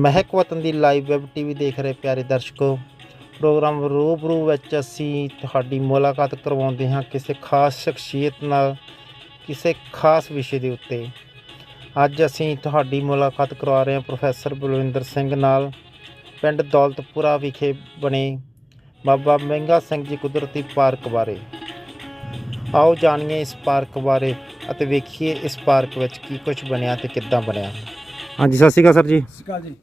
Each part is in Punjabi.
ਮਹਿਕ ਵਤਨ ਦੀ ਲਾਈਵ ਵੈਬ ਟੀਵੀ ਦੇਖ ਰਹੇ ਪਿਆਰੇ ਦਰਸ਼ਕੋ ਪ੍ਰੋਗਰਾਮ ਰੂਬਰੂ ਵਿੱਚ ਅਸੀਂ ਤੁਹਾਡੀ ਮੁਲਾਕਾਤ ਕਰਵਾਉਂਦੇ ਹਾਂ ਕਿਸੇ ਖਾਸ ਸ਼ਖਸੀਅਤ ਨਾਲ ਕਿਸੇ ਖਾਸ ਵਿਸ਼ੇ ਦੇ ਉੱਤੇ। ਅੱਜ ਅਸੀਂ ਤੁਹਾਡੀ ਮੁਲਾਕਾਤ ਕਰਵਾ ਰਹੇ ਹਾਂ ਪ੍ਰੋਫੈਸਰ ਬਲਵਿੰਦਰ ਸਿੰਘ ਨਾਲ ਪਿੰਡ ਦੌਲਤਪੁਰਾ ਵਿਖੇ ਬਣੇ ਬਾਬਾ ਮਹਿੰਗਾ ਸਿੰਘ ਜੀ ਕੁਦਰਤੀ ਪਾਰਕ ਬਾਰੇ। ਆਓ ਜਾਣੀਏ ਇਸ ਪਾਰਕ ਬਾਰੇ ਅਤੇ ਵੇਖੀਏ ਇਸ ਪਾਰਕ ਵਿੱਚ ਕੀ ਕੁਝ ਬਣਿਆ ਤੇ ਕਿੱਦਾਂ ਬਣਿਆ। ਹਾਂਜੀ ਸਤਿ ਸ਼੍ਰੀ ਅਕਾਲ ਸਰ ਜੀ। ਸਤਿ ਸ਼੍ਰੀ ਅਕਾਲ ਜੀ।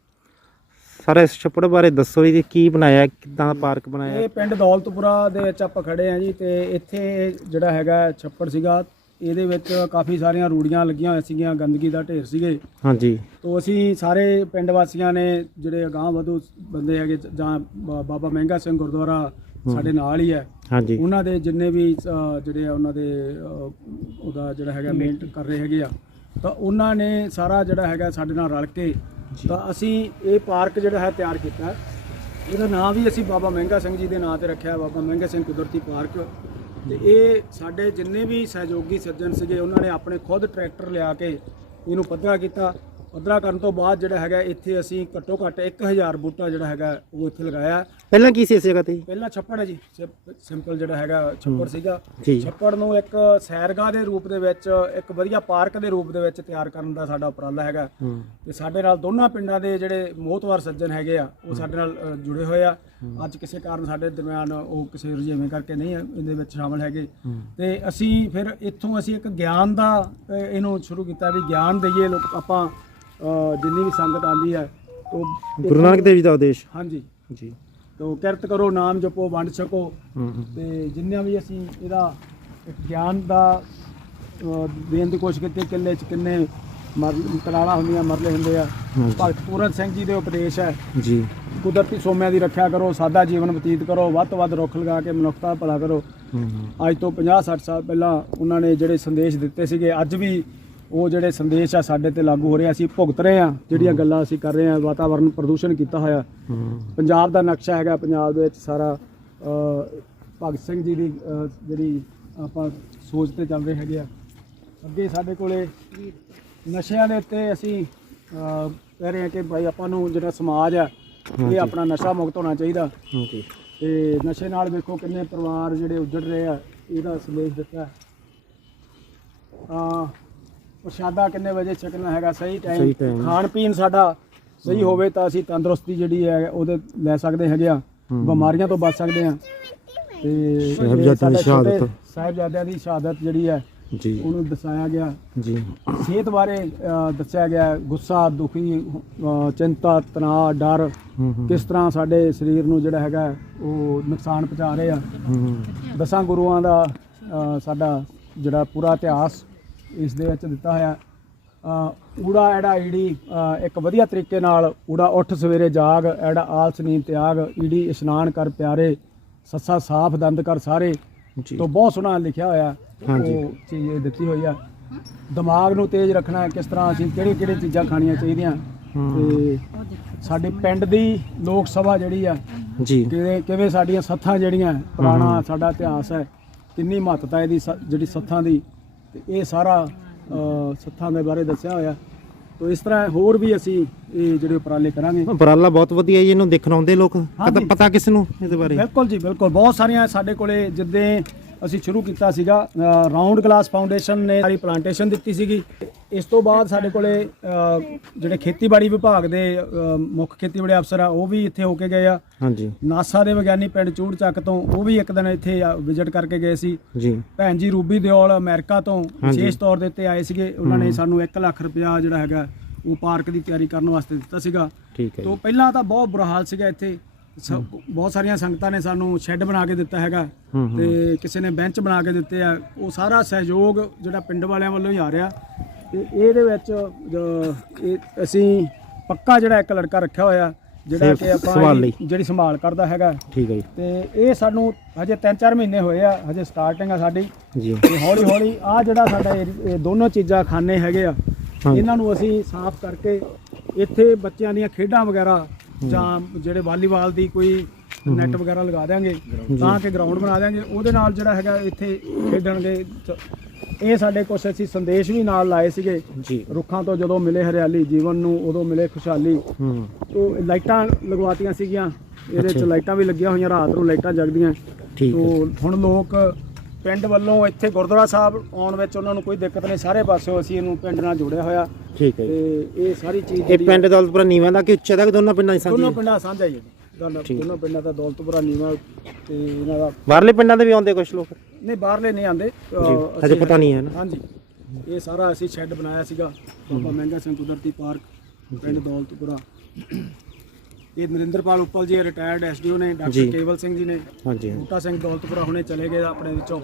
ਸਰ ਇਸ ਛੱਪੜ ਬਾਰੇ ਦੱਸੋ ਜੀ ਕੀ ਬਣਾਇਆ ਕਿੱਦਾਂ ਦਾ ਪਾਰਕ ਬਣਾਇਆ? ਇਹ ਪਿੰਡ ਦੌਲਤਪੁਰਾ ਦੇ ਵਿੱਚ ਆਪਾਂ ਖੜੇ ਆ ਜੀ ਤੇ ਇੱਥੇ ਜਿਹੜਾ ਹੈਗਾ ਛੱਪੜ ਸੀਗਾ ਇਹਦੇ ਵਿੱਚ ਕਾਫੀ ਸਾਰੀਆਂ ਰੂੜੀਆਂ ਲੱਗੀਆਂ ਹੋਈਆਂ ਸੀਗੀਆਂ ਗੰਦਗੀ ਦਾ ਢੇਰ ਸੀਗੇ। ਹਾਂਜੀ। ਤੋਂ ਅਸੀਂ ਸਾਰੇ ਪਿੰਡ ਵਾਸੀਆਂ ਨੇ ਜਿਹੜੇ ਅਗਾਂਹ ਵਧੂ ਬੰਦੇ ਹੈਗੇ ਜਾਂ ਬਾਬਾ ਮਹਿੰਗਾ ਸਿੰਘ ਗੁਰਦੁਆਰਾ ਸਾਡੇ ਨਾਲ ਹੀ ਹੈ। ਹਾਂਜੀ। ਉਹਨਾਂ ਦੇ ਜਿੰਨੇ ਵੀ ਜਿਹੜੇ ਆ ਉਹਨਾਂ ਦੇ ਉਹਦਾ ਜਿਹੜਾ ਹੈਗਾ ਮੇਨਟ ਕਰ ਰਹੇ ਹੈਗੇ ਆ। ਤਾਂ ਉਹਨਾਂ ਨੇ ਸਾਰਾ ਜਿਹੜਾ ਹੈਗਾ ਸਾਡੇ ਨਾਲ ਰਲ ਕੇ ਤਾਂ ਅਸੀਂ ਇਹ ਪਾਰਕ ਜਿਹੜਾ ਹੈ ਤਿਆਰ ਕੀਤਾ। ਇਹਦਾ ਨਾਮ ਵੀ ਅਸੀਂ ਬਾਬਾ ਮਹਿੰਗਾ ਸਿੰਘ ਜੀ ਦੇ ਨਾਂ ਤੇ ਰੱਖਿਆ, ਬਾਬਾ ਮਹਿੰਗਾ ਸਿੰਘ ਕੁਦਰਤੀ ਪਾਰਕ। ਤੇ ਇਹ ਸਾਡੇ ਜਿੰਨੇ ਵੀ ਸਹਿਯੋਗੀ ਸੱਜਣ ਸੀਗੇ, ਉਹਨਾਂ ਨੇ ਆਪਣੇ ਖੁਦ ਟਰੈਕਟਰ ਲਿਆ ਕੇ ਇਹਨੂੰ ਪੱਧਰਾ ਕੀਤਾ। ਪੱਧਰਾ ਕਰਨ ਤੋਂ ਬਾਅਦ ਜਿਹੜਾ ਹੈਗਾ ਇੱਥੇ ਅਸੀਂ ਘੱਟੋ ਘੱਟ 1000 ਬੂਟਾ ਜਿਹੜਾ ਹੈਗਾ ਉਹ ਇੱਥੇ ਲਗਾਇਆ। ਪਹਿਲਾਂ ਕੀ ਸੀ ਇਸ ਜਗ੍ਹਾ ਤੇ? ਪਹਿਲਾਂ ਛੱਪੜ ਹੈ ਜੀ ਸਿੰ- ਸਿੰਪਲ ਜਿਹੜਾ ਹੈਗਾ ਛੱਪੜ ਸੀਗਾ। ਜੀ। ਛੱਪੜ ਨੂੰ ਇੱਕ ਸੈਰਗਾਹ ਦੇ ਰੂਪ ਦੇ ਵਿੱਚ ਇੱਕ ਵਧੀਆ ਪਾਰਕ ਦੇ ਰੂਪ ਦੇ ਵਿੱਚ ਤਿਆਰ ਕਰਨ ਦਾ ਸਾਡਾ ਉਪਰਾਲਾ ਹੈਗਾ। ਹੂੰ। ਤੇ ਸਾਡੇ ਨਾਲ ਦੋਨਾਂ ਪਿੰਡਾਂ ਦੇ ਜਿਹੜੇ ਮੋਹਤਵਾਰ ਸੱਜਣ ਹੈਗੇ ਆ ਉਹ ਸਾਡੇ ਨਾਲ ਅ, ਜੁੜੇ ਹੋਏ ਆ। ਅੱਜ ਕਿਸੇ ਕਾਰਨ ਸਾਡੇ ਦਰਮਿਆਨ ਉਹ ਕਿਸੇ ਰੁਝੇਵੇਂ ਕਰਕੇ ਨਹੀਂ ਇਹਦੇ ਵਿੱਚ ਸ਼ਾਮਲ ਹੈਗੇ। ਤੇ ਅਸੀਂ ਫਿਰ ਇੱਥੋਂ ਅਸੀਂ ਇੱਕ ਗਿਆਨ ਦਾ ਅ, ਇਹਨੂੰ ਸ਼ੁਰੂ ਕੀਤਾ ਵੀ ਗਿਆਨ ਦਈਏ ਲੋਕ ਆਪਾਂ ਅ, ਜਿੰਨੀ ਵੀ ਸੰਗਤ ਆਂਦੀ ਹੈ ਉਹ ਗੁਰੂ ਨਾਨਕ ਦੇਵ ਜੀ ਦਾ ਉਦੇਸ਼। ਹਾਂਜੀ। ਜੀ। ਤੋ ਕਿਰਤ ਕਰੋ ਨਾਮ ਜਪੋ ਵੰਡ ਛਕੋ। ਹੂੰ ਹੂੰ। ਤੇ ਜਿੰਨਾ ਵੀ ਅਸੀਂ ਇਹਦਾ ਗਿਆਨ ਦਾ ਅਹ, ਦੇਣ ਦੀ ਕੋਸ਼ਿਸ਼ ਕੀਤੀ ਕਿੱਲੇ ਚ ਕਿੰਨੇ ਮਰ ਤਲਾਲਾ ਹੁੰਦੀਆਂ ਮਰਲੇ ਹੁੰਦੇ ਆ। ਹਾਂਜੀ। ਭਗਤ ਪੂਰਨ ਸਿੰਘ ਜੀ ਦੇ ਉਪਦੇਸ਼ ਹੈ। ਜੀ। ਕੁਦਰਤੀ ਸੋਮਿਆਂ ਦੀ ਰੱਖਿਆ ਕਰੋ ਸਾਦਾ ਜੀਵਨ ਬਤੀਤ ਕਰੋ ਵੱਧ ਤੋਂ ਵੱਧ ਰੁੱਖ ਲਗਾ ਕੇ ਮਨੁੱਖਤਾ ਦਾ ਭਲਾ ਕਰੋ। ਹੂੰ ਹੂੰ। ਅੱਜ ਤੋਂ 50 60 ਸਾਲ ਪਹਿਲਾਂ ਉਹਨਾਂ ਨੇ ਜਿਹੜੇ ਸੰਦੇਸ਼ ਦਿੱਤੇ ਸੀਗੇ ਅੱਜ ਵੀ ਉਹ ਜਿਹੜੇ ਸੰਦੇਸ਼ ਆ ਸਾਡੇ ਤੇ ਲਾਗੂ ਹੋ ਰਹੇ ਆ ਅਸੀਂ ਭੁਗਤ ਰਹੇ ਆ ਜਿਹੜੀਆਂ ਗੱਲਾਂ ਅਸੀਂ ਕਰ ਰਹੇ ਆ ਵਾਤਾਵਰਣ ਪ੍ਰਦੂਸ਼ਣ ਕੀਤਾ ਹੋਇਆ। ਪੰਜਾਬ ਦਾ ਨਕਸ਼ਾ ਹੈਗਾ ਪੰਜਾਬ ਦੇ ਵਿੱਚ ਸਾਰਾ ਅ, ਭਗਤ ਸਿੰਘ ਜੀ ਦੀ ਅ, ਜਿਹੜੀ ਆਪਾਂ ਸੋਚ ਤੇ ਚੱਲ ਰਹੇ ਹੈਗੇ ਆ। ਅੱਗੇ ਸਾਡੇ ਕੋਲੇ ਨਸ਼ਿਆਂ ਦੇ ਉੱਤੇ ਅਸੀਂ ਅ, ਕਹਿ ਰਹੇ ਹਾਂ ਕਿ ਭਾਈ ਆਪਾਂ ਨੂੰ ਜਿਹੜਾ ਸਮਾਜ ਆ ਇਹ ਆਪਣਾ ਨਸ਼ਾ ਮੁਕਤ ਹੋਣਾ ਚਾਹੀਦਾ। ਜੀ ਤੇ ਨਸ਼ੇ ਨਾਲ ਵੇਖੋ ਕਿੰਨੇ ਪਰਿਵਾਰ ਜਿਹੜੇ ਉੱਜੜ ਰਹੇ ਆ ਇਹਦਾ ਸੰਦੇਸ਼ ਦਿੱਤਾ। ਆ ਪ੍ਰਸ਼ਾਦਾ ਕਿੰਨੇ ਵਜੇ ਛਕਣਾ ਹੈਗਾ ਸਹੀ ਸਹੀ ਟਾਈਮ time। ਖਾਣ ਪੀਣ ਸਾਡਾ ਸਹੀ ਹੋਵੇ ਤਾਂ ਅਸੀਂ ਤੰਦਰੁਸਤੀ ਜਿਹੜੀ ਹੈ ਉਹਦੇ ਲੈ ਸਕਦੇ ਹੈਗੇ ਆ। ਬਿਮਾਰੀਆਂ ਤੋਂ ਬਚ ਸਕਦੇ ਆ। ਤੇ ਇਹ ਸਾਹਿਬਜ਼ਾਦਿਆਂ ਦੀ ਸਾਡੇ ਛੋਟੇ ਸ਼ਹਾਦਤ। ਸਾਹਿਬਜ਼ਾਦਿਆਂ ਦੀ ਸ਼ਹਾਦਤ ਜਿਹੜੀ ਹੈ ਜੀ। ਉਹਨੂੰ ਦਰਸਾਇਆ ਗਿਆ। ਜੀ। ਸਿਹਤ ਬਾਰੇ ਅ, ਦੱਸਿਆ ਗਿਆ ਹੈ। ਗੁੱਸਾ ਦੁਖੀ ਅ, ਚਿੰਤਾ ਤਣਾਅ ਡਰ ਹੂੰ ਹੂੰ। ਕਿਸ ਤਰ੍ਹਾਂ ਸਾਡੇ ਸਰੀਰ ਨੂੰ ਜਿਹੜਾ ਹੈਗਾ ਉਹ ਨੁਕਸਾਨ ਪਹੁੰਚਾ ਰਹੇ ਆ। ਹੂੰ ਦਸਾਂ ਗੁਰੂਆਂ ਦਾ ਅ, ਸਾਡਾ ਜਿਹੜਾ ਪੂਰਾ ਇਤਿਹਾਸ ਇਸ ਦੇ ਵਿੱਚ ਦਿੱਤਾ ਹੋਇਆ। ਊੜਾ ਐੜਾ ਈੜੀ ਇੱਕ ਵਧੀਆ ਤਰੀਕੇ ਨਾਲ ਊੜਾ ਉੱਠ ਸਵੇਰੇ ਜਾਗ ਐੜਾ ਆਲਸ ਨੀਂਦ ਤਿਆਗ ਈੜੀ ਇਸ਼ਨਾਨ ਕਰ ਪਿਆਰੇ ਸੱਸਾ ਸਾਫ਼ ਦੰਦ ਕਰ ਸਾਰੇ। ਜੀ। ਤੋਂ ਬਹੁਤ ਸੋਹਣਾ ਲਿਖਿਆ ਹੋਇਆ। ਉਹ ਚੀਜ਼ ਇਹ ਦਿੱਤੀ ਹੋਈ ਆ। ਦਿਮਾਗ ਨੂੰ ਤੇਜ਼ ਰੱਖਣਾ ਕਿਸ ਤਰ੍ਹਾਂ ਅਸੀਂ ਕਿਹੜੀ ਕਿਹੜੀ ਚੀਜ਼ਾਂ ਖਾਣੀਆਂ ਚਾਹੀਦੀਆਂ। ਤੇ ਸਾਡੇ ਪਿੰਡ ਦੀ ਲੋਕ ਸਭਾ ਜਿਹੜੀ ਆ ਜੀ। ਕਿਵੇਂ ਕਿਵੇਂ ਸਾਡੀਆਂ ਸੱਥਾਂ ਜਿਹੜੀਆਂ ਪੁਰਾਣਾ ਸਾਡਾ ਇਤਿਹਾਸ ਹੈ ਕਿੰਨੀ ਮਹੱਤਤਾ ਇਹਦੀ ਜਿਹੜੀ ਸੱਥਾਂ ਦੀ। ਤੇ ਇਹ ਸਾਰਾ ਸੱਥਾਂ ਦੇ ਬਾਰੇ ਦੱਸਿਆ ਹੋਇਆ। ਤੋ ਇਸ ਤਰ੍ਹਾਂ ਹੋਰ ਵੀ ਅਸੀਂ ਇਹ ਜਿਹੜੇ ਉਪਰਾਲੇ ਕਰਾਂਗੇ। ਉਪਰਾਲਾ ਬਹੁਤ ਵਧੀਆ ਜੀ ਇਹਨੂੰ ਦੇਖਣ ਆਉਂਦੇ ਲੋਕ। ਪਤਾ ਕਿਸ ਨੂੰ ਇਹਦੇ ਬਾਰੇ? ਬਿਲਕੁਲ ਜੀ ਬਿਲਕੁਲ। ਬਹੁਤ ਸਾਰੀਆਂ ਸਾਡੇ ਕੋਲੇ ਜਿੱਦੇ ਅਸੀਂ ਸ਼ੁਰੂ ਕੀਤਾ ਸੀਗਾ ਰਾਉਂਡ ਗਲਾਸ ਫਾਊਂਡੇਸ਼ਨ ਨੇ ਸਾਰੀ ਪਲਾਂਟੇਸ਼ਨ ਦਿੱਤੀ ਸੀਗੀ। ਇਸ ਤੋਂ ਬਾਅਦ ਸਾਡੇ ਕੋਲੇ ਜਿਹੜੇ ਖੇਤੀਬਾੜੀ ਵਿਭਾਗ ਦੇ ਮੁੱਖ ਖੇਤੀਬਾੜੀ ਅਫਸਰ ਆ ਉਹ ਵੀ ਇੱਥੇ ਹੋ ਕੇ ਗਏ ਆ। ਹਾਂਜੀ। ਨਾਸਾ ਦੇ ਵਿਗਿਆਨੀ ਪਿੰਡ ਚੂੜ ਚੱਕ ਤੋਂ ਉਹ ਵੀ ਇੱਕ ਦਿਨ ਇੱਥੇ ਵਿਜ਼ਿਟ ਕਰਕੇ ਗਏ ਸੀ। ਜੀ। ਭੈਣ ਜੀ ਰੂਬੀ ਦਿਓਲ ਅਮਰੀਕਾ ਤੋਂ ਵਿਸ਼ੇਸ਼ ਤੌਰ ਦੇ ਉੱਤੇ ਆਏ ਸੀਗੇ। ਉਹਨਾਂ ਨੇ ਸਾਨੂੰ 1 ਲੱਖ ਰੁਪਇਆ ਜਿਹੜਾ ਹੈਗਾ ਉਹ ਪਾਰਕ ਦੀ ਤਿਆਰੀ ਕਰਨ ਵਾਸਤੇ ਦਿੱਤਾ ਸੀਗਾ। ਠੀਕ ਹੈ ਤੋਂ ਪਹਿਲਾਂ ਤਾਂ ਬਹੁਤ ਬੁਰਾ ਹਾਲ ਸੀਗਾ ਇੱਥੇ। ਸ- ਬਹੁਤ ਸਾਰੀਆਂ ਸੰਗਤਾਂ ਨੇ ਸਾਨੂੰ ਸ਼ੈੱਡ ਬਣਾ ਕੇ ਦਿੱਤਾ ਹੈਗਾ। ਤੇ ਕਿਸੇ ਨੇ ਬੈਂਚ ਬਣਾ ਕੇ ਦਿੱਤੇ ਆ। ਉਹ ਸਾਰਾ ਸਹਿਯੋਗ ਜਿਹੜਾ ਪਿੰਡ ਵਾਲਿਆਂ ਵੱਲੋਂ ਹੀ ਆ ਰਿਹਾ। ਤੇ ਇਹਦੇ ਵਿੱਚ ਜੋ ਇਹ ਅਸੀਂ ਪੱਕਾ ਜਿਹੜਾ ਇੱਕ ਲੜਕਾ ਰੱਖਿਆ ਹੋਇਆ ਜਿਹੜਾ ਸਿਰਫ ਕਿ ਆਪਾਂ ਸੰਭਾਲ ਜਿਹੜੀ ਸੰਭਾਲ ਕਰਦਾ ਹੈਗਾ। ਠੀਕ ਹੈ ਤੇ ਇਹ ਸਾਨੂੰ ਹਜੇ 3-4 ਮਹੀਨੇ ਹੋਏ ਆ ਹਜੇ ਸਟਾਰਟਿੰਗ ਆ ਸਾਡੀ। ਜੀ। ਤੇ ਹੌਲੀ ਹੌਲੀ ਆ ਜਿਹੜਾ ਸਾਡਾ ਇਹ ਇਹ ਦੋਨੋਂ ਚੀਜ਼ਾਂ ਖਾਨੇ ਹੈਗੇ ਆ। ਇਹਨਾਂ ਨੂੰ ਅਸੀਂ ਸਾਫ਼ ਕਰਕੇ ਇੱਥੇ ਬੱਚਿਆਂ ਦੀਆਂ ਖੇਡਾਂ ਵਗੈਰਾ ਜਾਂ ਜਿਹੜੇ ਵਾਲੀਬਾਲ ਦੀ ਕੋਈ ਨੈਟ ਵਗੈਰਾ ਲਗਾ ਦਿਆਂਗੇ ਤਾਂ ਕਿ ਗਰਾਊਂਡ ਬਣਾ ਦਿਆਂਗੇ। ਉਹਦੇ ਨਾਲ ਜਿਹੜਾ ਹੈਗਾ ਇੱਥੇ ਖੇਡਣਗੇ। ਇਹ ਸਾਡੇ ਕੁਛ ਅਸੀਂ ਸੰਦੇਸ਼ ਵੀ ਨਾਲ ਲਾਏ ਸੀਗੇ। ਜੀ। ਰੁੱਖਾਂ ਤੋਂ ਜਦੋਂ ਮਿਲੇ ਹਰਿਆਲੀ ਜੀਵਨ ਨੂੰ ਉਦੋਂ ਮਿਲੇ ਖੁਸ਼ਹਾਲੀ। ਹੂੰ। ਤੋਂ ਲਾਈਟਾਂ ਲਗਵਾਤੀਆਂ ਸੀਗੀਆਂ। ਇਹਦੇ। ਚ ਲਾਈਟਾਂ ਵੀ ਲੱਗੀਆਂ ਹੋਈਆਂ ਰਾਤ ਨੂੰ ਲਾਈਟਾਂ ਜਗਦੀਆਂ। ਠੀਕ ਤੋਂ ਹੁਣ ਲੋਕ ਪਿੰਡ ਵੱਲੋਂ ਇੱਥੇ ਗੁਰਦੁਆਰਾ ਸਾਹਿਬ ਆਉਣ ਵਿੱਚ ਉਹਨਾਂ ਨੂੰ ਕੋਈ ਦਿੱਕਤ ਨਹੀਂ ਸਾਰੇ ਪਾਸਿਓਂ ਅਸੀਂ ਇਹਨੂੰ ਪਿੰਡ ਨਾਲ ਜੋੜਿਆ ਹੋਇਆ ਠੀਕ ਹੈ ਤੇ। ਇਹ ਸਾਰੀ ਚੀਜ਼ ਇਹ ਜਿਹੜੀ ਪਿੰਡ ਦੌਲਤਪੁਰਾ ਨੀਵਾਂ ਦਾ ਕਿ ਉੱਚੇ ਦਾ ਕਿ ਦੋਨਾਂ ਪਿੰਡਾਂ ਦੀ ਸਾਂਝੀ ਦੋਨੋਂ ਹੈ? ਪਿੰਡਾਂ ਸਾਂਝਾ ਹੀ ਹੈ ਜੀ ਦੋਨੋਂ ਠੀਕ। ਦੋਨੋਂ ਪਿੰਡਾਂ ਦਾ ਦੌਲਤਪੁਰਾ ਨੀਵਾ ਤੇ ਇਹਨਾਂ ਦਾ ਬਾਹਰਲੇ ਪਿੰਡਾਂ ਦੇ ਵੀ ਆਉਂਦੇ ਕੁਝ ਲੋਕ ਨਹੀਂ ਬਾਹਰਲੇ ਨਹੀਂ ਆਂਦੇ ਜੀ, ਹਜੇ ਪਤਾ ਨਹੀਂ ਹੈ ਨਾ। ਹਾਂਜੀ ਇਹ ਸਾਰਾ ਅਸੀਂ ਸ਼ੈੱਡ ਬਣਾਇਆ ਸੀਗਾ ਬਾਬਾ ਮਹਿੰਗਾ ਸਿੰਘ ਕੁਦਰਤੀ ਪਾਰਕ ਪਿੰਡ ਦੌਲਤਪੁਰਾ ਇਹ ਨਰਿੰਦਰਪਾਲ ਉੱਪਲ ਜੀ ਰਿਟਾਇਰਡ ਐਸਡੀਓ ਨੇ। ਡਾਕਟਰ ਕੇਵਲ ਸਿੰਘ ਜੀ ਨੇ ਹਾਂਜੀ ਬੂਟਾ ਸਿੰਘ ਦੌਲਤਪੁਰਾ ਹੁਣੇ ਚਲੇ ਗਏ ਆਪਣੇ ਵਿੱਚੋਂ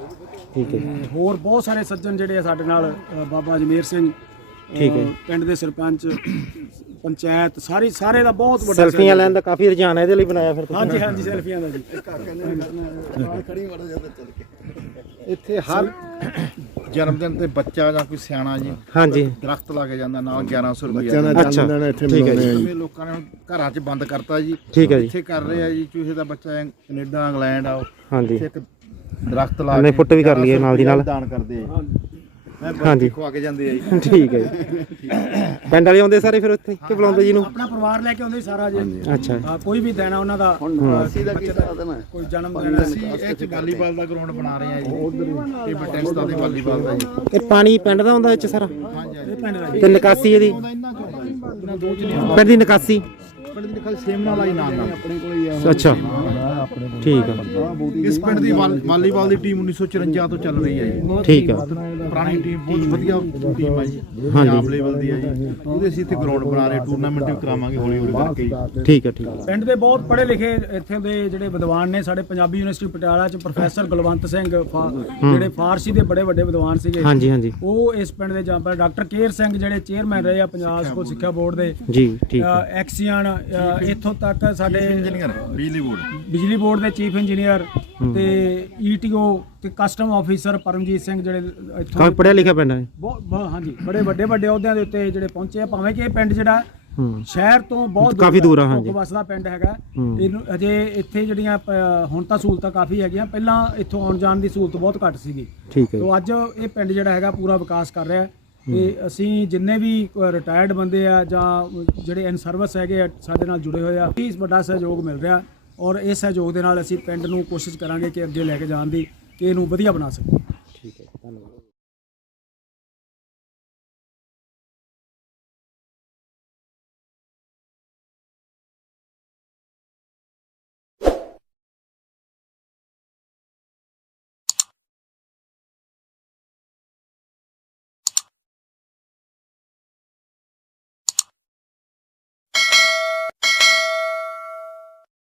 ਠੀਕ ਹੈ ਤੇ ਹੋਰ ਬਹੁਤ ਸਾਰੇ ਸੱਜਣ ਜਿਹੜੇ ਆ ਸਾਡੇ ਨਾਲ ਬਾਬਾ ਜਮੀਰ ਸਿੰਘ ਠੀਕ ਹੈ। ਪਿੰਡ ਦੇ ਸਰਪੰਚ ਪੰਚਾਇਤ ਸਾਰੀ ਸਾਰੇ ਦਾ ਬਹੁਤ ਵੱਡਾ ਸੈਲਫੀਆਂ। ਲੈਣ ਦਾ ਕਾਫੀ ਰੁਝਾਨ ਹੈ ਇਹਦੇ ਲਈ ਬਣਾਇਆ ਫਿਰ ਤੁਸੀਂ ਹਾਂਜੀ ਹਾਂਜੀ ਸੈਲਫੀਆਂ ਦਾ ਜੀ ਇੱਥੇ ਹਰ ਜਨਮ ਦਿਨ ਤੇ ਬੱਚਾ ਜਾਂ ਕੋਈ ਸਿਆਣਾ ਜੀ ਹਾਂਜੀ। ਦਰਖਤ ਲਾ ਕੇ ਜਾਂਦਾ ਨਾਲ 1100 ਰੁਪਏ ਅੱਛਾ। ਠੀਕ ਹੈ ਜੀ। ਜਿਵੇਂ ਲੋਕਾਂ ਨੇ ਹੁਣ ਘਰਾਂ 'ਚ ਬੰਦ ਕਰਤਾ ਜੀ। ਠੀਕ ਹੈ ਜੀ। ਇੱਥੇ ਕਰ ਰਹੇ ਆ ਜੀ ਚੂਹੇ ਦਾ ਬੱਚਾ ਐਂ ਕੈਨੇਡਾ ਇੰਗਲੈਂਡ ਆ ਹਾਂਜੀ। ਇੱਥੇ ਇੱਕ ਦਰਖਤ ਲਾ ਕੇ ਫੁੱਟ ਵੀ ਕਰ ਲਈ ਹੈ ਨਾਲ ਦੀ ਨਾਲ। ਦਾਨ ਕਰਦੇ ਆ ਜੀ। ਹਾਂਜੀ। ਖਵਾ ਕੇ ਜਾਂਦੇ ਆ ਜੀ। ਠੀਕ ਹੈ ਜੀ। ਪਿੰਡ ਵਾਲੇ ਆਉਂਦੇ ਸਾਰੇ ਫਿਰ ਉੱਥੇ ਕਿ ਬੁਲਾਉਂਦੇ ਜੀ ਨੂੰ? ਆਪਣਾ ਪਰਿਵਾਰ ਲੈ ਕੇ ਆਉਂਦੇ ਸੀ ਸਾਰਾ ਜੀ। ਅੱਛਾ। ਹਾਂ, ਕੋਈ ਵੀ ਦੇਣਾ ਉਹਨਾਂ ਦਾ ਅਸੀਂ ਦਾ ਕੀ ਦੇਣਾ? ਕੋਈ ਜਨਮ ਦੇਣਾ ਅਸੀਂ ਇਹ 'ਚ ਵਾਲੀਬਾਲ ਦਾ ਗਰਾਊਂਡ ਬਣਾ ਰਹੇ ਆ ਜੀ। ਟੇਬਲ ਟੈਨਿਸ ਦਾ ਤੇ ਵਾਲੀਬਾਲ ਦਾ ਜੀ। ਇਹ ਪਾਣੀ ਪਿੰਡ ਦਾ ਆਉਂਦਾ ਵਿੱਚ ਸਾਰਾ? ਹਾਂਜੀ ਹਾਂਜੀ। ਇਹ ਪਿੰਡ ਦਾ ਜੀ। ਤੇ ਨਿਕਾਸੀ ਇਹਦੀ? ਇਹਨਾਂ ਦੋ 'ਚ ਨਹੀਂ ਪਿੰਡ ਦੀ ਨਿਕਾਸੀ। ਪਿੰਡ ਦੀ ਖਾਲੀ ਸੇਮ ਨਾਲ ਆਈ ਨਾਲ ਨਾਲ। ਅੱਛਾ। ਠੀਕ ਹੈ ਇਸ ਪਿੰਡ ਦੀ ਵਾਲ- ਵਾਲੀਬਾਲ ਦੀ ਟੀਮ 1954 ਤੋਂ ਚੱਲ ਰਹੀ ਹੈ ਜੀ। ਠੀਕ ਹੈ ਪੁਰਾਣੀ ਟੀਮ ਬਹੁਤ ਵਧੀਆ ਟੀਮ ਹੈ ਜੀ। ਹਾਂਜੀ। ਪੰਜਾਬ ਲੈਵਲ ਦੀ ਹੈ ਜੀ। ਉਹਦੇ ਅਸੀਂ ਇੱਥੇ ਗਰਾਊਂਡ ਬਣਾ ਰਹੇ ਟੂਰਨਾਮੈਂਟ ਵੀ ਕਰਾਵਾਂਗੇ ਹੌਲੀ ਹੌਲੀ ਕਰਕੇ। ਜੀ। ਠੀਕ ਹੈ ਠੀਕ ਹੈ ਪਿੰਡ ਦੇ ਬਹੁਤ ਪੜ੍ਹੇ ਲਿਖੇ ਇੱਥੇ ਦੇ ਜਿਹੜੇ ਵਿਦਵਾਨ ਨੇ ਸਾਡੇ ਪੰਜਾਬੀ ਯੂਨੀਵਰਸਿਟੀ ਪਟਿਆਲਾ ਚ ਪ੍ਰੋਫੈਸਰ ਗੁਲਵੰਤ ਸਿੰਘ ਫਾ- ਜਿਹੜੇ ਫਾਰਸੀ ਦੇ ਬੜੇ ਵੱਡੇ ਵਿਦਵਾਨ ਸੀਗੇ। ਹਾਂਜੀ ਹਾਂਜੀ। ਉਹ ਇਸ ਪਿੰਡ ਦੇ ਜਾਂ ਪਰ ਡਾਕਟਰ ਕੇਰ ਸਿੰਘ ਜਿਹੜੇ ਚੇਅਰਮੈਨ ਰਹੇ ਆ ਪੰਜਾਬ ਸਕੂਲ ਸਿੱਖਿਆ ਬੋਰਡ ਦੇ। ਜੀ ਠੀਕ ਅ, ਐਕਸੀਅਨ ਅ, ਇੱਥੋਂ ਤੱਕ ਸਾਡੇ ਇੰਜੀਨੀਅਰ ਬਿਜਲੀ ਬੋਰਡ। ਬਿਜਲੀ ਬੋਰਡ ਦੇ ਚੀਫ ਇੰਜੀਨੀਅਰ ਤੇ ਈਟੀਓ ਤੇ ਕਸਟਮ ਆਫੀਸਰ ਪਰਮਜੀਤ ਸਿੰਘ ਜਿਹੜੇ ਇੱਥੋਂ ਕਾਫੀ ਪੜਿਆ ਲਿਖਿਆ ਪਿੰਡ ਹੈ ਬਹੁਤ ਬਹੁਤ- ਹਾਂਜੀ ਬੜੇ ਵੱਡੇ ਵੱਡੇ ਅਹੁਦਿਆਂ ਦੇ ਉੱਤੇ ਜਿਹੜੇ ਪਹੁੰਚੇ ਆ ਭਾਵੇਂ ਕਿ ਇਹ ਪਿੰਡ ਜਿਹੜਾ ਹੂੰ। ਸ਼ਹਿਰ ਤੋਂ ਬਹੁਤ ਕਾਫੀ ਦੂਰ ਆ, ਹਾਂਜੀ। ਕੁੱਕ ਵਸਦਾ ਪਿੰਡ ਹੈਗਾ। ਹੂੰ। ਇਹਨੂੰ ਅਜੇ ਇੱਥੇ ਜਿਹੜੀਆਂ ਹੁਣ ਤਾਂ ਸਹੂਲਤਾਂ ਕਾਫੀ ਹੈਗੀਆਂ। ਪਹਿਲਾਂ ਇੱਥੋਂ ਆਉਣ ਜਾਣ ਦੀ ਸਹੂਲਤ ਬਹੁਤ ਘੱਟ ਸੀਗੀ। ਠੀਕ ਹੈ ਜੀ। ਤੋਂ ਅੱਜ ਇਹ ਪਿੰਡ ਜਿਹੜਾ ਹੈਗਾ ਪੂਰਾ ਵਿਕਾਸ ਕਰ ਰਿਹਾ ਹੈ। ਤੇ ਅਸੀਂ ਜਿੰਨੇ ਵੀ ਰਿਟਾਇਰਡ ਬੰਦੇ ਆ ਜਾਂ ਜਿਹੜੇ ਇਨ ਸਰਵਿਸ ਹੈਗੇ ਆ ਸਾਡੇ ਨਾਲ ਜੁੜੇ ਹੋਏ ਆ ਇਸ ਵੱਡਾ ਸਹਿਯੋਗ ਮਿਲ ਰਿਹਾ। ਔਰ ਇਸ ਸਹਿਯੋਗ ਦੇ ਨਾਲ ਅਸੀਂ ਪਿੰਡ ਨੂੰ ਕੋਸ਼ਿਸ਼ ਕਰਾਂਗੇ ਕਿ ਅੱਗੇ ਲੈ ਕੇ ਜਾਣ ਦੀ, ਕਿ ਇਹਨੂੰ ਵਧੀਆ ਬਣਾ ਸਕੀਏ।